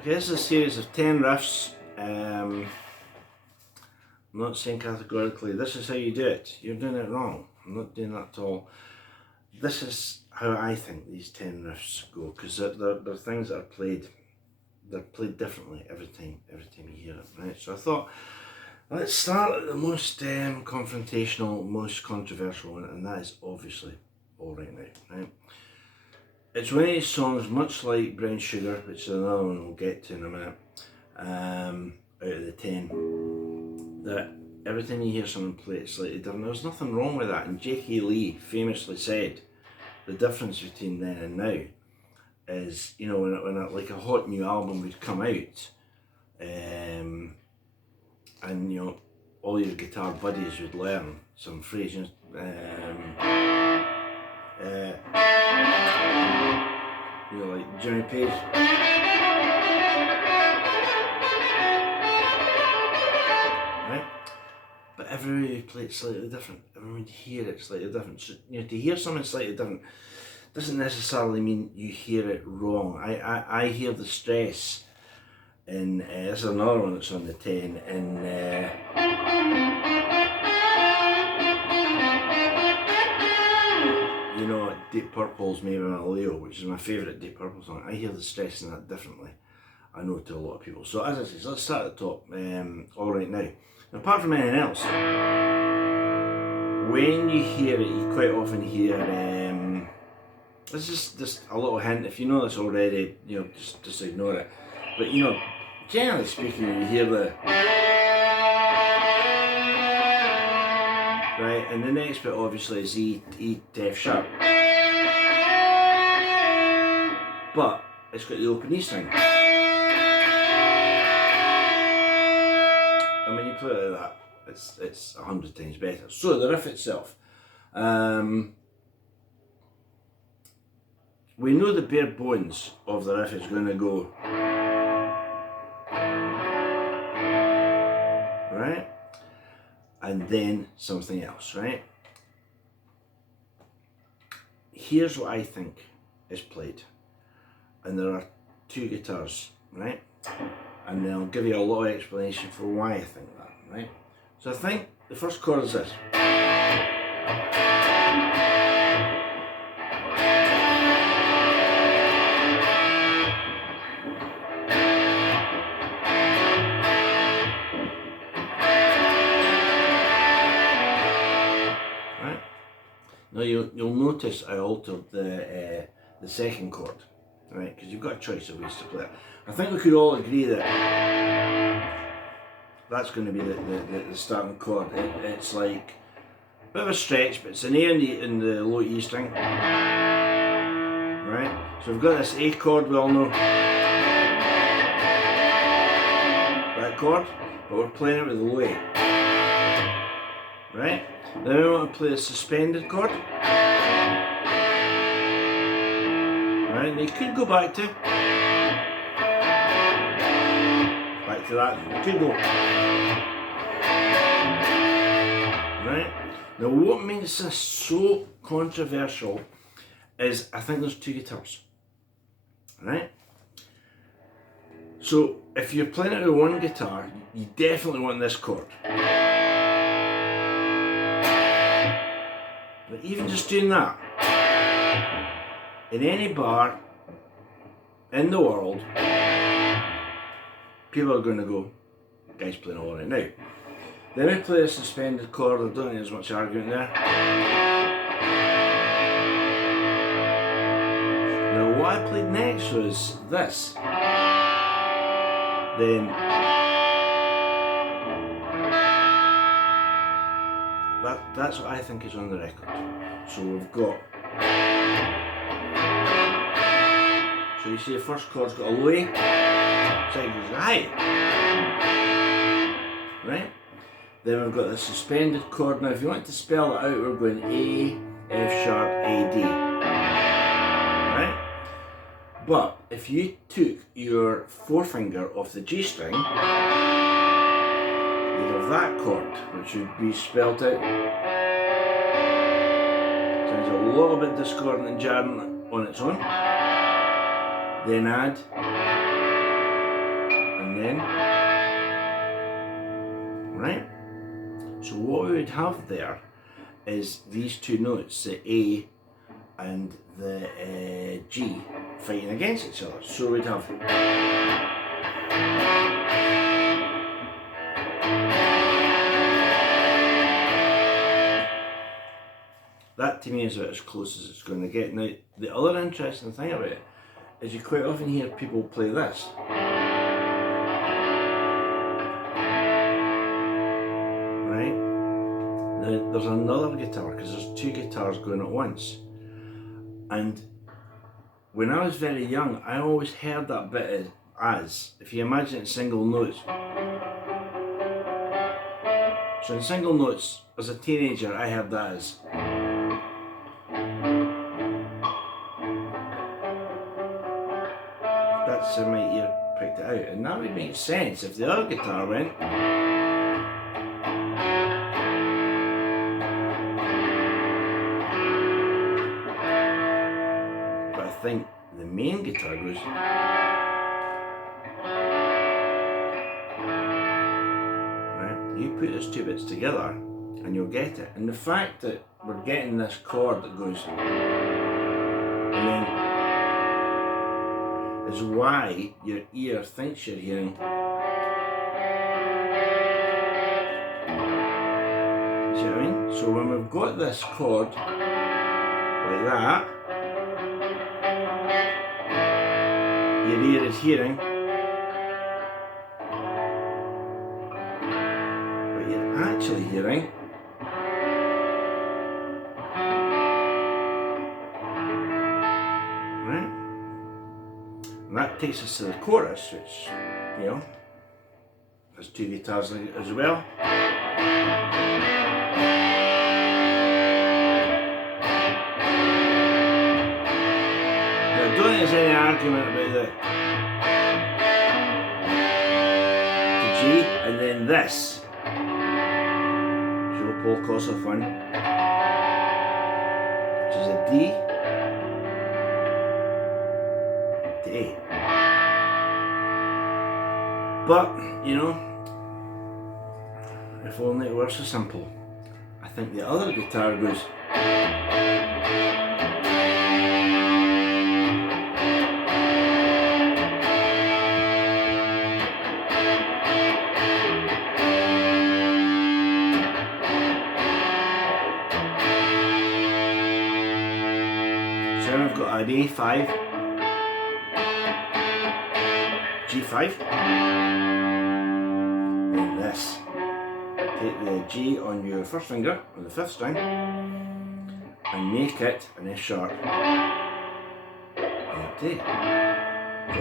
Okay, this is a series of 10 riffs. I'm not saying categorically this is how you do it. You're doing it wrong. I'm not doing that at all. This is how I think these 10 riffs go, because they're things that are played. They're played differently every time you hear it, right? So I thought, let's start at the most confrontational, most controversial one, and that is obviously All Right Now, right? It's one of these songs, much like Brown Sugar, which is another one we'll get to in a minute, out of the 10, that every time you hear someone play it slightly different. There's nothing wrong with that, and J.K. Lee famously said the difference between then and now is, you know, when like a hot new album would come out, and you know, all your guitar buddies would learn some phrase, you know, like Jimmy Page. Right? But everywhere you play it slightly different. Everyone would hear it slightly different. So, you know, to hear something slightly different doesn't necessarily mean you hear it wrong. I hear the stress in, this is another one that's on the 10, in you know, Deep Purple's Maybe I'm a Leo, which is my favourite Deep Purple song. I hear the stress in that differently, I know, to a lot of people. So as I say, so let's start at the top. All Right Now. Now, apart from anything else, when you hear it, you quite often hear, this is just a little hint. If you know this already, you know, just ignore it. But you know, generally speaking, you hear the right, and the next bit obviously is E F sharp, but it's got the open E string, and when you play it like that, it's 100 times better. So the riff itself, we know the bare bones of the riff is going to go right, and then something else, right? Here's what I think is played, and there are two guitars, right? And then I'll give you a lot of explanation for why I think that, right? So I think the first chord is this. Now you'll notice I altered the second chord, right? Because you've got a choice of ways to play it. I think we could all agree that that's going to be the starting chord. It's like a bit of a stretch, but it's an A in the low E string, right? So we've got this A chord, we all know that chord, but we're playing it with the low A, right? Then we want to play a suspended chord. Right, and you could go back to that. You could go. Right? Now what makes this so controversial is I think there's two guitars. Right? So if you're playing it with one guitar, you definitely want this chord. But even just doing that, in any bar in the world, people are going to go, guy's playing All Right Now. Then we play a suspended chord, I don't think there's much argument there. Now what I played next was this. Then that's what I think is on the record. So we've got, so you see the first chord's got a low A, second goes high, right? Then we've got the suspended chord. Now if you want to spell it out, we're going A, F sharp, A, D, right? But if you took your forefinger off the G string, you'd have that chord, which would be spelled out. Sounds a little bit discordant and jarring on its own. Then add and then, right? So what we would have there is these two notes, the A and the G, fighting against each other. So we'd have that, to me, is about as close as it's going to get. Now, the other interesting thing about it is you quite often hear people play this. Right? Now, there's another guitar, because there's two guitars going at once. And when I was very young, I always heard that bit as, if you imagine it, single notes. So in single notes, as a teenager, I heard that as. That's how my ear picked it out, and that would make sense if the other guitar went. But I think the main guitar goes. Right? You put those two bits together and you'll get it. And the fact that we're getting this chord that goes and then is why your ear thinks you're hearing. See what I mean? So when we've got this chord like that, your ear is hearing, but you're actually hearing right? And that takes us to the chorus, which, you know, has two guitars as well. Now, I don't think there's any argument about the G and then this. Joe Paul Kossoff one, which is a D to A. But, you know, if only it were so simple. I think the other guitar goes. So then we've got an A5, G5, then this. Take the G on your first finger, on the 5th string, and make it an F sharp. And up to A. So.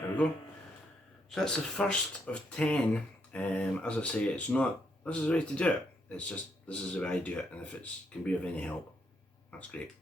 There we go. So that's the first of 10. As I say, it's not, this is the way to do it. It's just, this is the way I do it, and if it can be of any help, that's great.